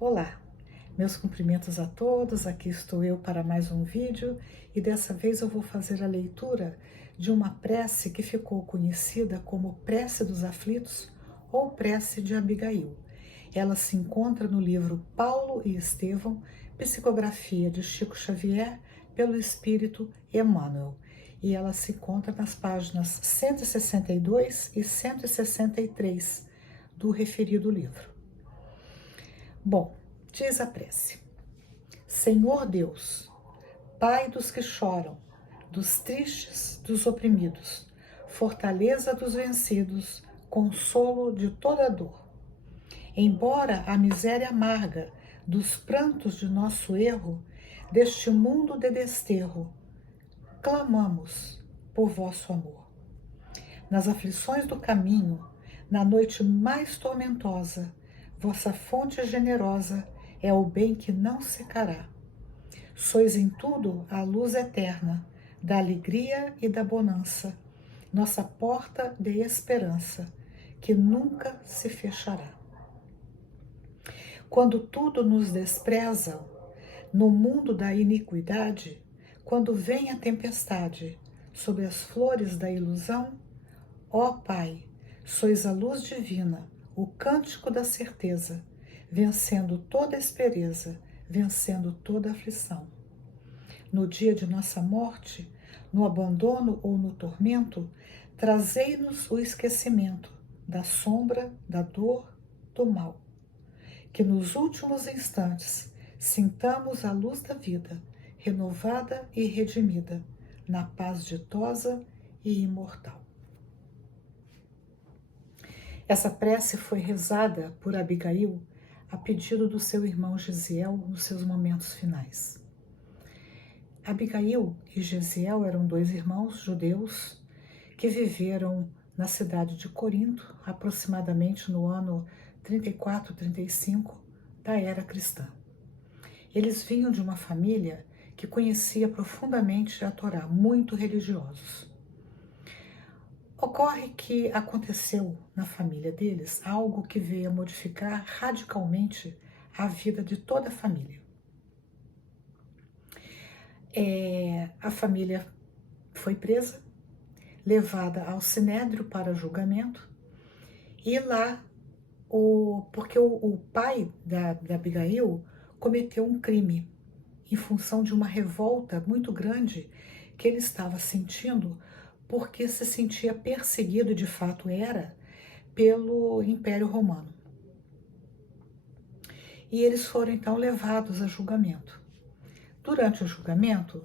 Olá, meus cumprimentos a todos, aqui estou eu para mais um vídeo e dessa vez eu vou fazer a leitura de uma prece que ficou conhecida como Prece dos Aflitos ou Prece de Abigail. Ela se encontra no livro Paulo e Estevão, psicografia de Chico Xavier pelo Espírito Emmanuel, e ela se encontra nas páginas 162 e 163 do referido livro. Bom, diz a prece: Senhor Deus, Pai dos que choram, dos tristes, dos oprimidos, fortaleza dos vencidos, consolo de toda dor. Embora a miséria amarga dos prantos de nosso erro, deste mundo de desterro, clamamos por vosso amor. Nas aflições do caminho, na noite mais tormentosa, vossa fonte generosa é o bem que não secará. Sois em tudo a luz eterna, da alegria e da bonança, nossa porta de esperança, que nunca se fechará. Quando tudo nos despreza, no mundo da iniquidade, quando vem a tempestade, sobre as flores da ilusão, ó Pai, sois a luz divina, o cântico da certeza, vencendo toda aspereza, vencendo toda aflição. No dia de nossa morte, no abandono ou no tormento, trazei-nos o esquecimento da sombra, da dor, do mal. Que nos últimos instantes sintamos a luz da vida, renovada e redimida, na paz ditosa e imortal. Essa prece foi rezada por Abigail a pedido do seu irmão Gesiel nos seus momentos finais. Abigail e Gesiel eram dois irmãos judeus que viveram na cidade de Corinto, aproximadamente no ano 34-35 da era cristã. Eles vinham de uma família que conhecia profundamente a Torá, muito religiosos. Ocorre que aconteceu na família deles algo que veio a modificar radicalmente a vida de toda a família. A família foi presa, levada ao Sinédrio para julgamento, e lá, porque o pai da Abigail cometeu um crime em função de uma revolta muito grande que ele estava sentindo, porque se sentia perseguido, de fato era, pelo Império Romano. E eles foram então levados a julgamento. Durante o julgamento,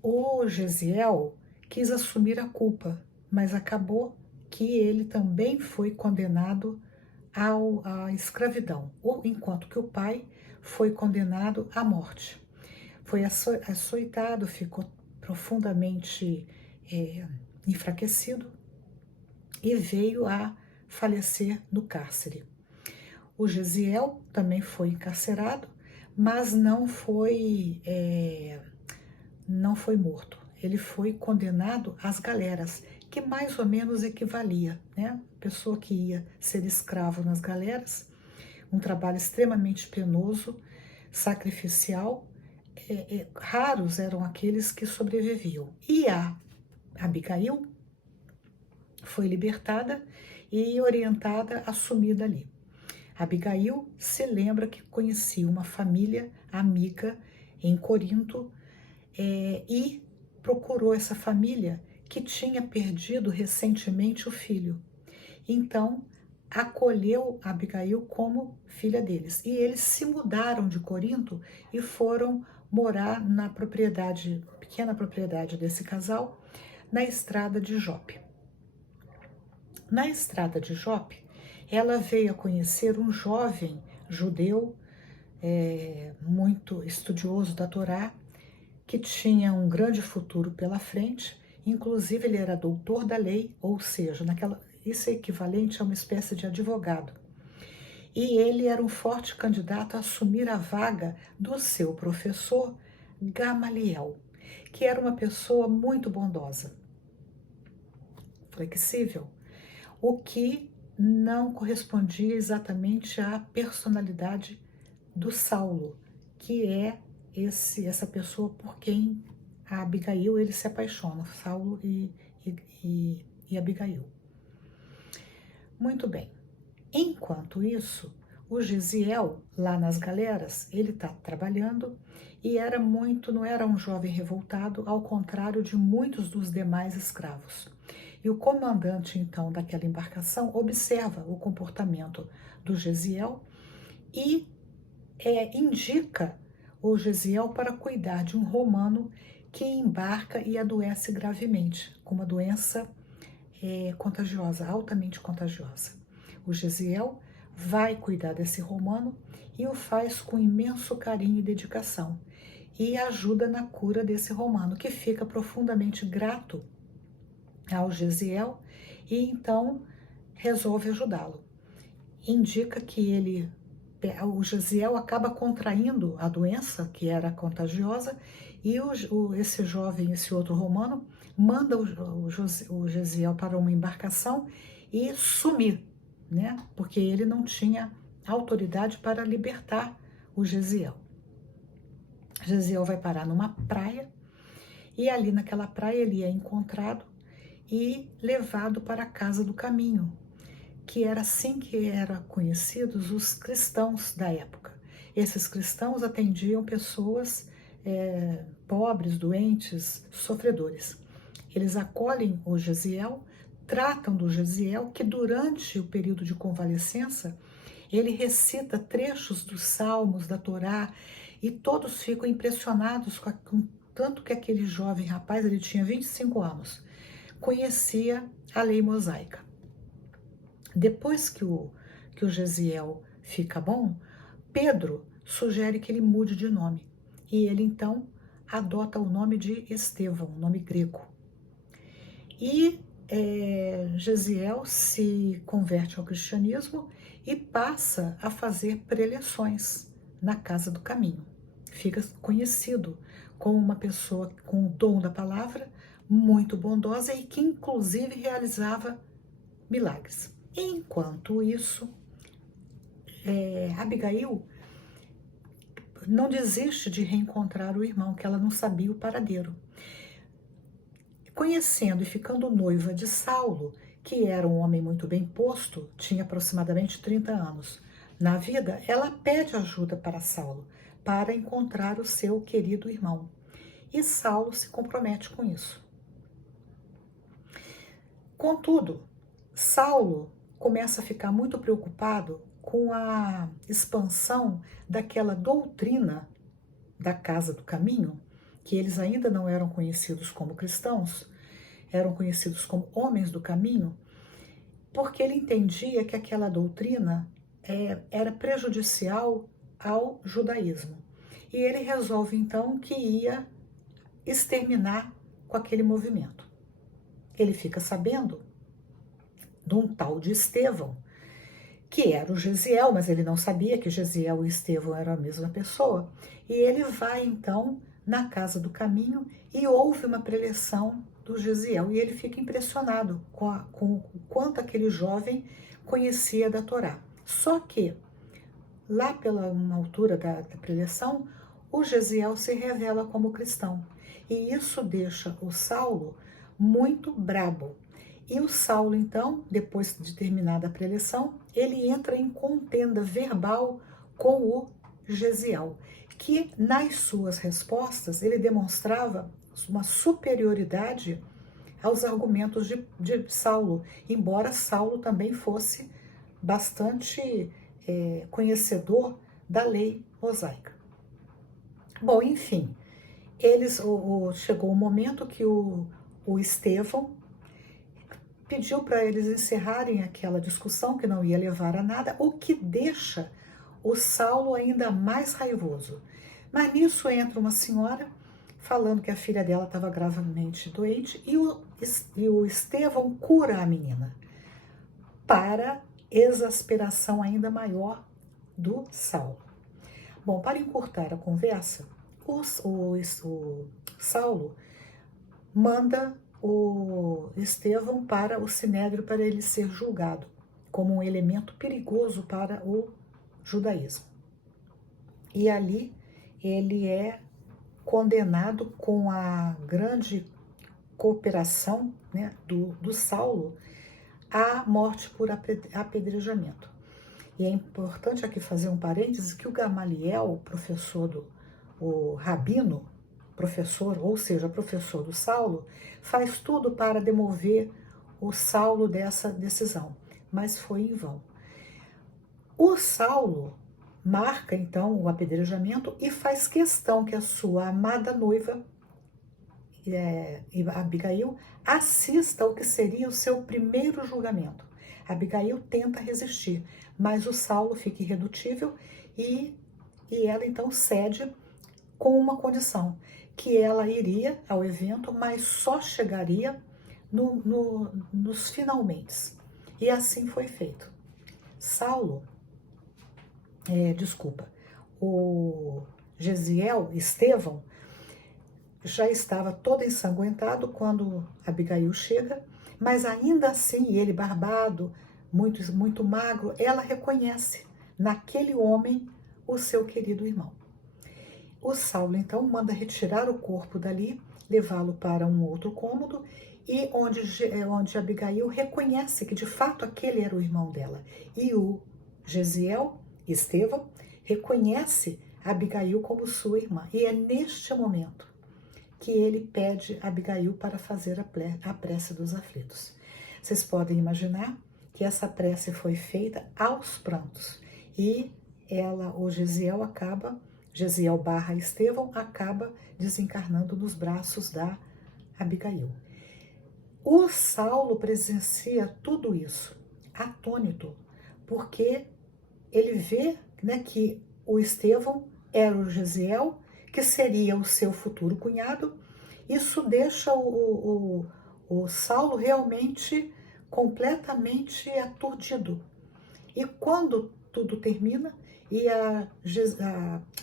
o Gesiel quis assumir a culpa, mas acabou que ele também foi condenado à escravidão, enquanto que o pai foi condenado à morte. Foi açoitado, ficou profundamente enfraquecido e veio a falecer no cárcere. O Gesiel também foi encarcerado, mas não foi morto. Ele foi condenado às galeras, que mais ou menos equivalia, né? Pessoa que ia ser escravo nas galeras, um trabalho extremamente penoso, sacrificial. Raros eram aqueles que sobreviviam. E a Abigail foi libertada e orientada a sumir dali. Abigail se lembra que conhecia uma família amiga em Corinto e procurou essa família que tinha perdido recentemente o filho. Então, acolheu Abigail como filha deles. E eles se mudaram de Corinto e foram morar na propriedade, pequena propriedade desse casal, na estrada de Jope. Na estrada de Jope, ela veio a conhecer um jovem judeu, muito estudioso da Torá, que tinha um grande futuro pela frente, inclusive ele era doutor da lei, ou seja, isso é equivalente a uma espécie de advogado. E ele era um forte candidato a assumir a vaga do seu professor Gamaliel, que era uma pessoa muito bondosa, flexível, o que não correspondia exatamente à personalidade do Saulo, que é essa pessoa por quem a Abigail ele se apaixona, Saulo e Abigail. Muito bem. Enquanto isso, o Gesiel, lá nas galeras, ele está trabalhando e não era um jovem revoltado, ao contrário de muitos dos demais escravos. E o comandante, então, daquela embarcação observa o comportamento do Gesiel e indica o Gesiel para cuidar de um romano que embarca e adoece gravemente, com uma doença contagiosa, altamente contagiosa. O Gesiel vai cuidar desse romano e o faz com imenso carinho e dedicação e ajuda na cura desse romano, que fica profundamente grato ao Gesiel e então resolve ajudá-lo. Indica que o Gesiel acaba contraindo a doença, que era contagiosa, e esse jovem, esse outro romano, manda o Gesiel para uma embarcação e sumir, né? Porque ele não tinha autoridade para libertar o Gesiel. Gesiel vai parar numa praia e ali naquela praia ele é encontrado e levado para a Casa do Caminho, que era assim que eram conhecidos os cristãos da época. Esses cristãos atendiam pessoas pobres, doentes, sofredores. Eles acolhem o Gesiel, tratam do Gesiel, que durante o período de convalescença, ele recita trechos dos Salmos, da Torá, e todos ficam impressionados com tanto que aquele jovem rapaz, ele tinha 25 anos, conhecia a lei mosaica. Depois que o Gesiel fica bom, Pedro sugere que ele mude de nome. E ele, então, adota o nome de Estevão, nome grego. E Gesiel se converte ao cristianismo e passa a fazer preleções na Casa do Caminho. Fica conhecido como uma pessoa com o dom da palavra, muito bondosa e que, inclusive, realizava milagres. Enquanto isso, Abigail não desiste de reencontrar o irmão, que ela não sabia o paradeiro. Conhecendo e ficando noiva de Saulo, que era um homem muito bem posto, tinha aproximadamente 30 anos. Na vida, ela pede ajuda para Saulo, para encontrar o seu querido irmão. E Saulo se compromete com isso. Contudo, Saulo começa a ficar muito preocupado com a expansão daquela doutrina da Casa do Caminho, que eles ainda não eram conhecidos como cristãos, eram conhecidos como homens do caminho, porque ele entendia que aquela doutrina era prejudicial ao judaísmo. E ele resolve então que ia exterminar com aquele movimento. Ele fica sabendo de um tal de Estevão, que era o Gesiel, mas ele não sabia que Gesiel e Estevão eram a mesma pessoa. E ele vai, então, na Casa do Caminho e ouve uma preleção do Gesiel. E ele fica impressionado com o quanto aquele jovem conhecia da Torá. Só que, lá pela uma altura da preleção, o Gesiel se revela como cristão. E isso deixa o Saulo muito brabo. E o Saulo, então, depois de terminada a preleção, ele entra em contenda verbal com o Gesiel, que nas suas respostas ele demonstrava uma superioridade aos argumentos de Saulo, embora Saulo também fosse bastante conhecedor da lei mosaica. Bom, enfim, chegou o momento que o Estevão pediu para eles encerrarem aquela discussão que não ia levar a nada, o que deixa o Saulo ainda mais raivoso. Mas nisso entra uma senhora falando que a filha dela estava gravemente doente e o Estevão cura a menina, para exasperação ainda maior do Saulo. Bom, para encurtar a conversa, o Saulo manda o Estevão para o Sinédrio para ele ser julgado como um elemento perigoso para o judaísmo. e ali ele é condenado com a grande cooperação, né, do Saulo à morte por apedrejamento. E é importante aqui fazer um parênteses que o Gamaliel, o rabino, professor, ou seja, professor do Saulo, faz tudo para demover o Saulo dessa decisão, mas foi em vão. O Saulo marca então o apedrejamento e faz questão que a sua amada noiva, Abigail, assista ao que seria o seu primeiro julgamento. Abigail tenta resistir, mas o Saulo fica irredutível e ela então cede com uma condição, que ela iria ao evento, mas só chegaria nos finalmente. E assim foi feito. O Gesiel, Estevão, já estava todo ensanguentado quando Abigail chega, mas ainda assim, ele barbado, muito magro, ela reconhece naquele homem o seu querido irmão. O Saulo então manda retirar o corpo dali, levá-lo para um outro cômodo, e onde Abigail reconhece que de fato aquele era o irmão dela. E o Gesiel, Estevão, reconhece Abigail como sua irmã. E é neste momento que ele pede a Abigail para fazer a prece dos aflitos. Vocês podem imaginar que essa prece foi feita aos prantos. E o Gesiel / Estevão acaba desencarnando nos braços da Abigail. O Saulo presencia tudo isso, atônito, porque ele vê, né, que o Estevão era o Gesiel, que seria o seu futuro cunhado. Isso deixa o Saulo realmente completamente aturdido. E quando tudo termina, e a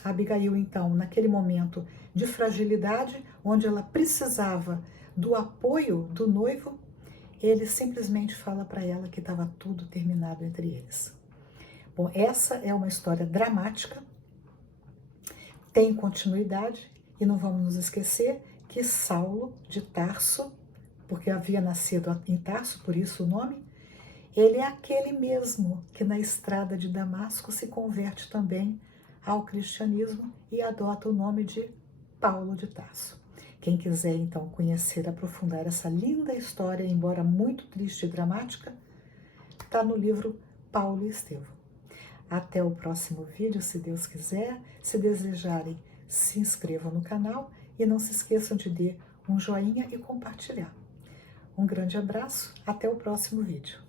Abigail, então, naquele momento de fragilidade, onde ela precisava do apoio do noivo, ele simplesmente fala para ela que estava tudo terminado entre eles. Bom, essa é uma história dramática, tem continuidade, e não vamos nos esquecer que Saulo de Tarso, porque havia nascido em Tarso, por isso o nome, ele é aquele mesmo que na estrada de Damasco se converte também ao cristianismo e adota o nome de Paulo de Tarso. Quem quiser então conhecer, aprofundar essa linda história, embora muito triste e dramática, está no livro Paulo e Estevão. Até o próximo vídeo, se Deus quiser. Se desejarem, se inscrevam no canal e não se esqueçam de dar um joinha e compartilhar. Um grande abraço, até o próximo vídeo.